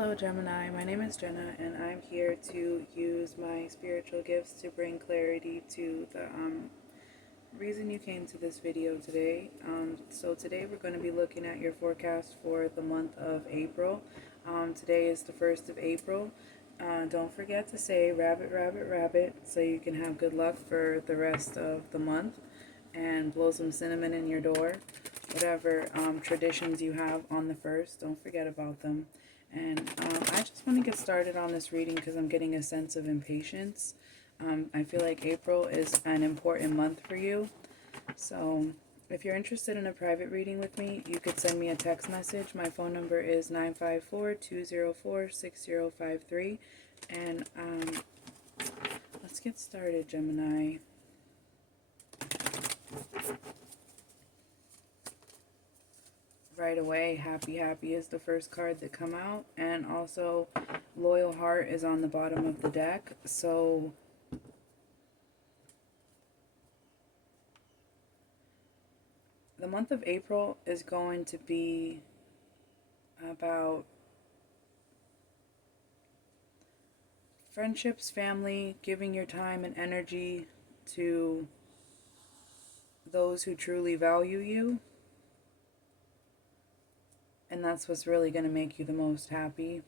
Hello, Gemini. My name is Jenna, and I'm here to use my spiritual gifts to bring clarity to the reason you came to this video today. So today we're going to be looking at your forecast for the month of April. Today is the 1st of April. Don't forget to say rabbit, rabbit, rabbit so you can have good luck for the rest of the month, and blow some cinnamon in your door. Whatever traditions you have on the 1st, don't forget about them. And I just want to get started on this reading because I'm getting a sense of impatience. I feel like April is an important month for you. So if you're interested in a private reading with me, you could send me a text message. My phone number is 954-204-6053. And let's get started, Gemini. Right away, happy is the first card that come out, and also loyal heart is on the bottom of the deck. So the month of April is going to be about friendships, family, giving your time and energy to those who truly value you. And that's what's really going to make you the most happy.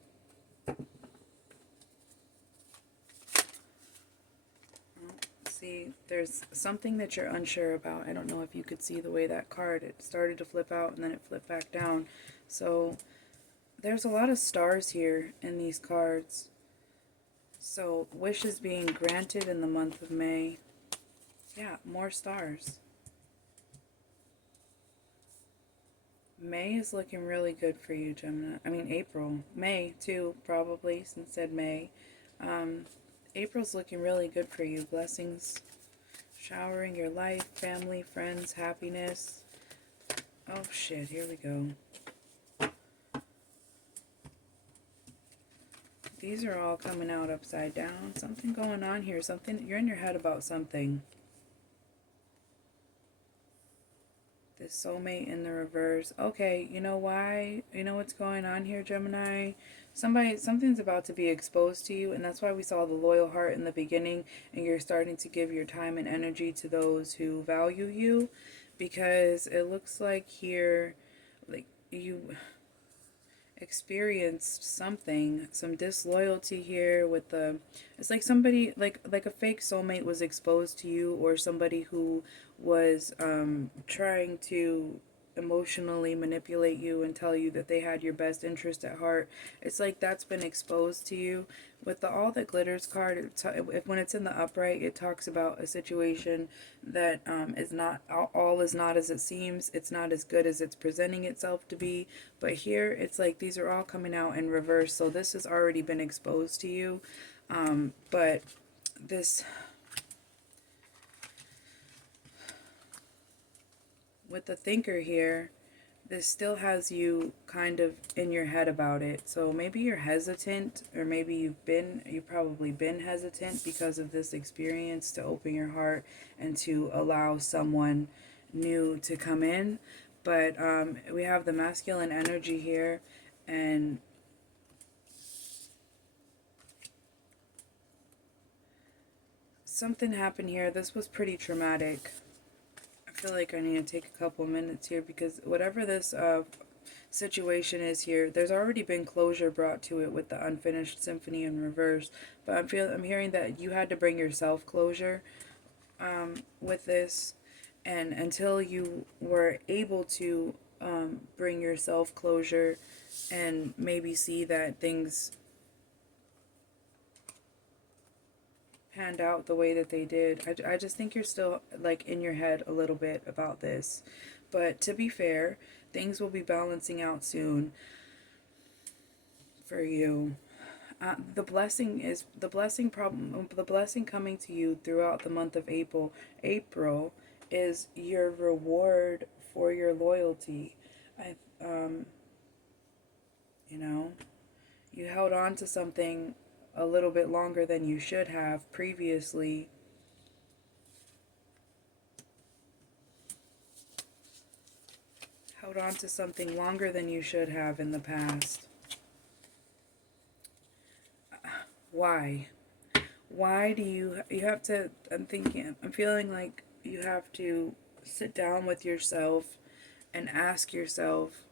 See, there's something that you're unsure about. I don't know if you could see the way that card, it started to flip out and then it flipped back down. So there's a lot of stars here in these cards. So wishes being granted in the month of May. Yeah, more stars. May is looking really good for you, Gemini. I mean, April. May, too, probably, since it said May. April's looking really good for you. Blessings showering your life, family, friends, happiness. Oh, shit. Here we go. These are all coming out upside down. Something going on here. Something. You're in your head about something. This soulmate in the reverse. Okay, you know why? You know what's going on here, Gemini? Something's about to be exposed to you, and that's why we saw the loyal heart in the beginning, and you're starting to give your time and energy to those who value you, because it looks like here, like you experienced some disloyalty here with the, it's like somebody, like a fake soulmate was exposed to you, or somebody who was trying to emotionally manipulate you and tell you that they had your best interest at heart. It's like that's been exposed to you. With the All That Glitters card, when it's in the upright, it talks about a situation that is not, all is not as it seems. It's not as good as it's presenting itself to be. But here, it's like these are all coming out in reverse. So this has already been exposed to you. But this, with the thinker here, this still has you kind of in your head about it. So maybe you're hesitant, or maybe you've probably been hesitant because of this experience to open your heart and to allow someone new to come in. But we have the masculine energy here, and something happened here. This was pretty traumatic. I feel like I need to take a couple minutes here, because whatever this situation is here, there's already been closure brought to it with the unfinished symphony in reverse. But I'm hearing that you had to bring yourself closure with this, and until you were able to bring yourself closure and maybe see that things panned out the way that they did, I just think you're still like in your head a little bit about this. But to be fair, things will be balancing out soon for you. The blessing coming to you throughout the month of April is your reward for your loyalty. You know, you held on to something a little bit longer than you should have previously. Held on to something longer than you should have in the past. Why? Why do you have to, I'm feeling like you have to sit down with yourself and ask yourself,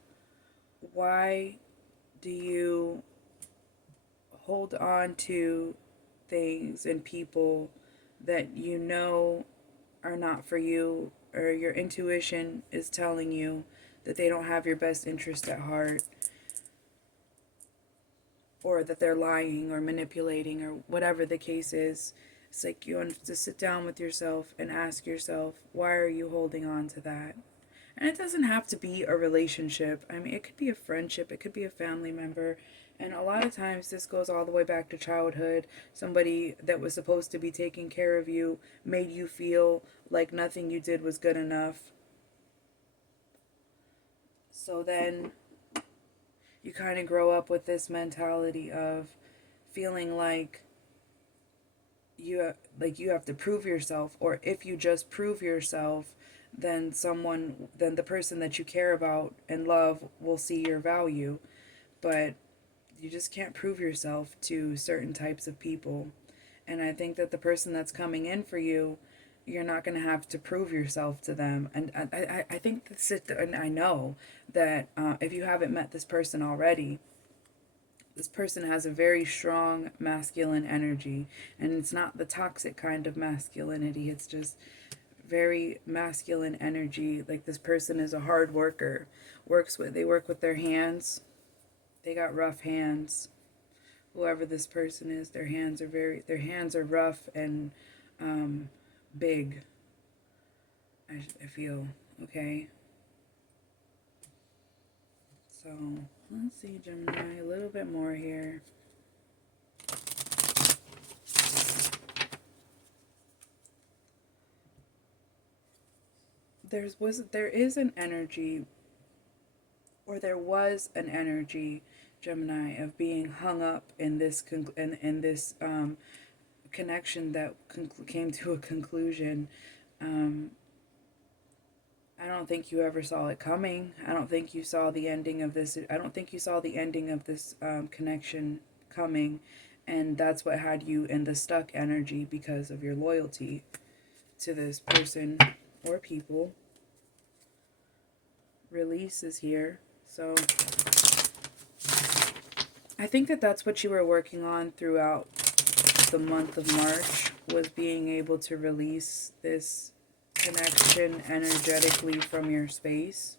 why do you hold on to things and people that you know are not for you, or your intuition is telling you that they don't have your best interest at heart, or that they're lying or manipulating, or whatever the case is. It's like you have to sit down with yourself and ask yourself, why are you holding on to that? And it doesn't have to be a relationship. I mean, it could be a friendship, it could be a family member. And a lot of times this goes all the way back to childhood. Somebody that was supposed to be taking care of you made you feel like nothing you did was good enough. So then you kind of grow up with this mentality of feeling like you have to prove yourself, or if you just prove yourself, then the person that you care about and love will see your value. But you just can't prove yourself to certain types of people. And I think that the person that's coming in for you, you're not going to have to prove yourself to them. And I think that's it. And I know that if you haven't met this person already, this person has a very strong masculine energy. And it's not the toxic kind of masculinity. It's just very masculine energy. Like, this person is a hard worker. They work with their hands. They got rough hands. Whoever this person is, their hands are rough and big. I feel, okay. So let's see, Gemini, a little bit more here. There is an energy, or there was an energy, Gemini, of being hung up in this connection that came to a conclusion. I don't think you ever saw it coming. I don't think you saw the ending of this. I don't think you saw the ending of this connection coming, and that's what had you in the stuck energy, because of your loyalty to this person or people. Release is here. So I think that that's what you were working on throughout the month of March, was being able to release this connection energetically from your space.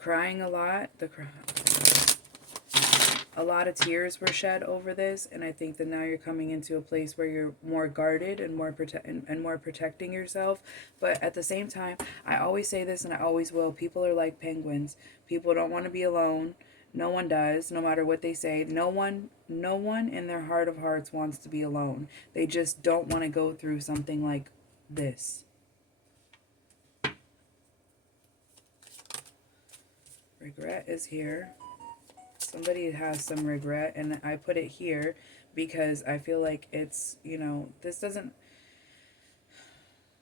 Crying a lot. A lot of tears were shed over this, and I think that now you're coming into a place where you're more guarded and more protecting yourself. But at the same time, I always say this, and I always will: people are like penguins. People don't want to be alone. No one does, no matter what they say. No one in their heart of hearts wants to be alone. They just don't want to go through something like this. Regret is here. Somebody has some regret, and I put it here because I feel like it's, this doesn't,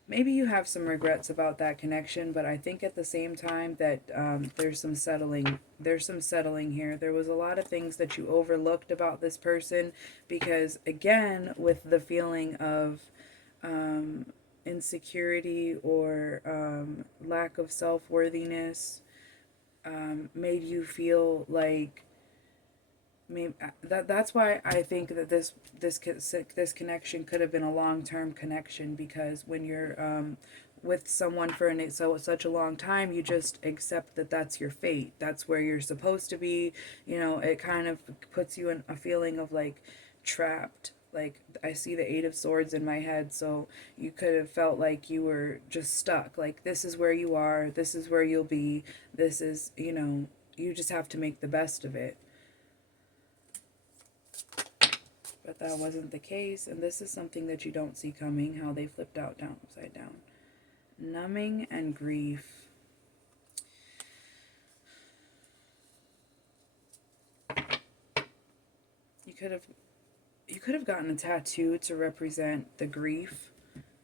maybe you have some regrets about that connection, but I think at the same time that there's some settling here. There was a lot of things that you overlooked about this person, because again, with the feeling of insecurity or lack of self-worthiness, made you feel like, maybe that's why I think that this connection could have been a long-term connection, because when you're with someone for such a long time, you just accept that that's your fate. That's where you're supposed to be. It kind of puts you in a feeling of like trapped. Like, I see the Eight of Swords in my head, so you could have felt like you were just stuck. Like, this is where you are. This is where you'll be. This is, you just have to make the best of it. But that wasn't the case, and this is something that you don't see coming, how they flipped out down, upside down. Numbing and grief. You could have gotten a tattoo to represent the grief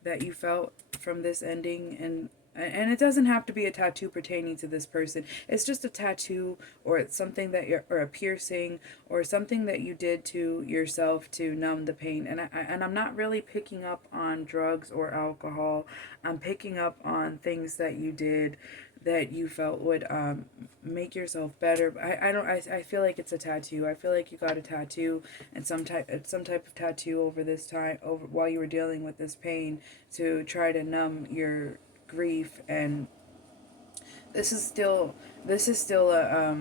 that you felt from this ending, and And it doesn't have to be a tattoo pertaining to this person. It's just a tattoo, or it's something that you're, or a piercing, or something that you did to yourself to numb the pain. And I'm not really picking up on drugs or alcohol. I'm picking up on things that you did that you felt would make yourself better. I feel like it's a tattoo. I feel like you got a tattoo and some type of tattoo over this time, over while you were dealing with this pain, to try to numb your grief. And this is still this is still a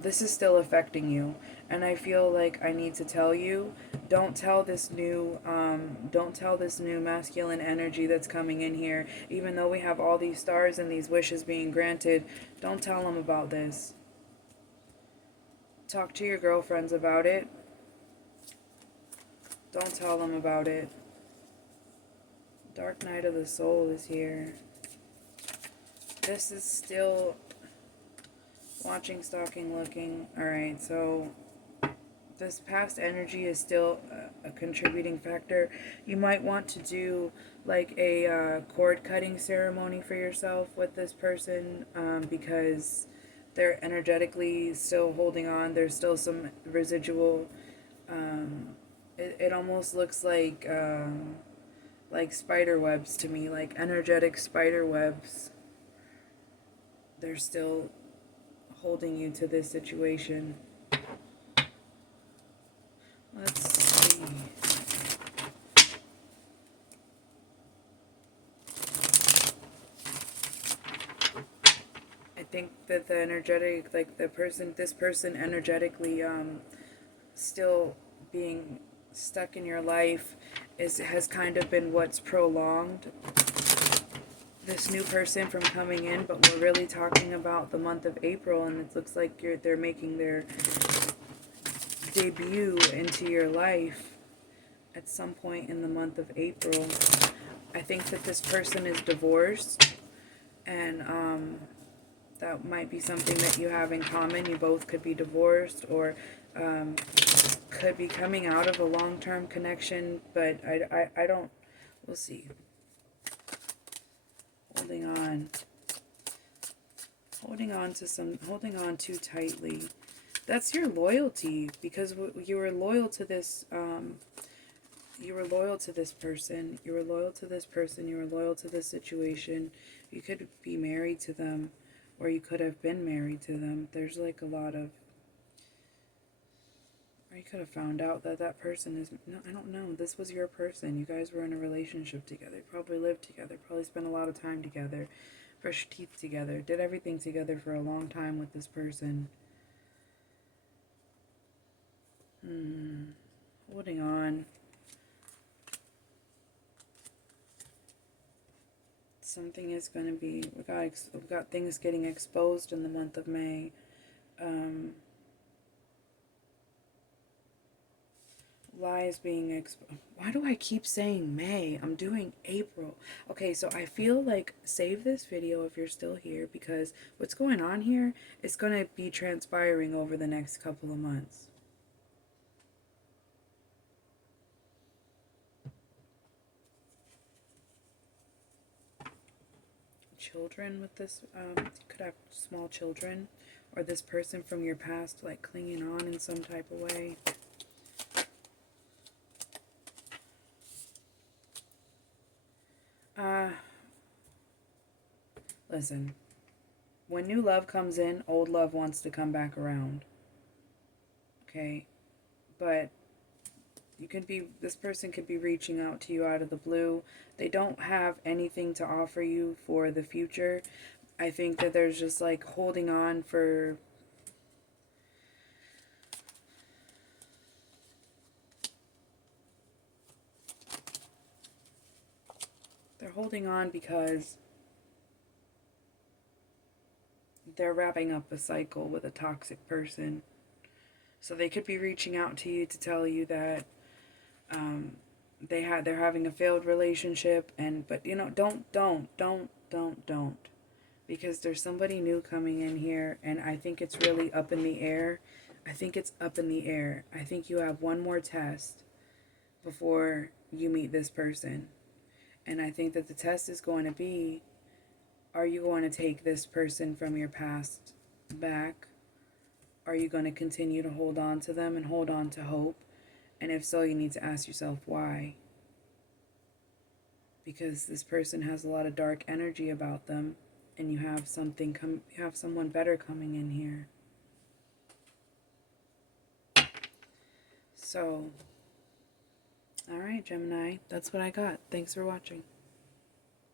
this is still affecting you. And I feel like I need to tell you, don't tell this new masculine energy that's coming in here, even though we have all these stars and these wishes being granted. Don't tell them about this. Talk to your girlfriends about it. Don't tell them about it. Dark night of the soul is here. This is still watching, stalking, looking. Alright, so this past energy is still a contributing factor. You might want to do like a cord cutting ceremony for yourself with this person, because they're energetically still holding on. There's still some residual. It almost looks like spider webs to me, like energetic spider webs. They're still holding you to this situation. Let's see. I think that the energetic, like this person energetically, still being stuck in your life has kind of been what's prolonged this new person from coming in. But we're really talking about the month of April, and it looks like they're making their debut into your life at some point in the month of April. I think that this person is divorced, and that might be something that you have in common. You both could be divorced, or could be coming out of a long-term connection, but I don't, we'll see. Holding on too tightly. That's your loyalty, because you were loyal to this, you were loyal to this person, you were loyal to this person, you were loyal to this situation. You could be married to them, or you could have been married to them. There's like a lot of, or you could have found out that that person is, no, I don't know, this was your person. You guys were in a relationship together, you probably lived together, probably spent a lot of time together, brushed teeth together, did everything together for a long time with this person. Holding on. Something is going to be, we've got things getting exposed in the month of May. Lies being exposed. Why do I keep saying May? I'm doing April. Okay, so I feel like save this video if you're still here, because what's going on here is going to be transpiring over the next couple of months. Children with this, you could have small children, or this person from your past like clinging on in some type of way. Listen, when new love comes in, old love wants to come back around. Okay, but this person could be reaching out to you out of the blue. They don't have anything to offer you for the future. I think that there's just like holding on for, they're holding on because they're wrapping up a cycle with a toxic person. So they could be reaching out to you to tell you that they're having a failed relationship, but you know, don't, because there's somebody new coming in here, and I think it's really up in the air. I think it's up in the air. I think you have one more test before you meet this person, and I think that the test is going to be, Are you going to take this person from your past back? Are you going to continue to hold on to them and hold on to hope? And if so, you need to ask yourself why. Because this person has a lot of dark energy about them, and you have someone better coming in here. So, all right, Gemini, that's what I got. Thanks for watching.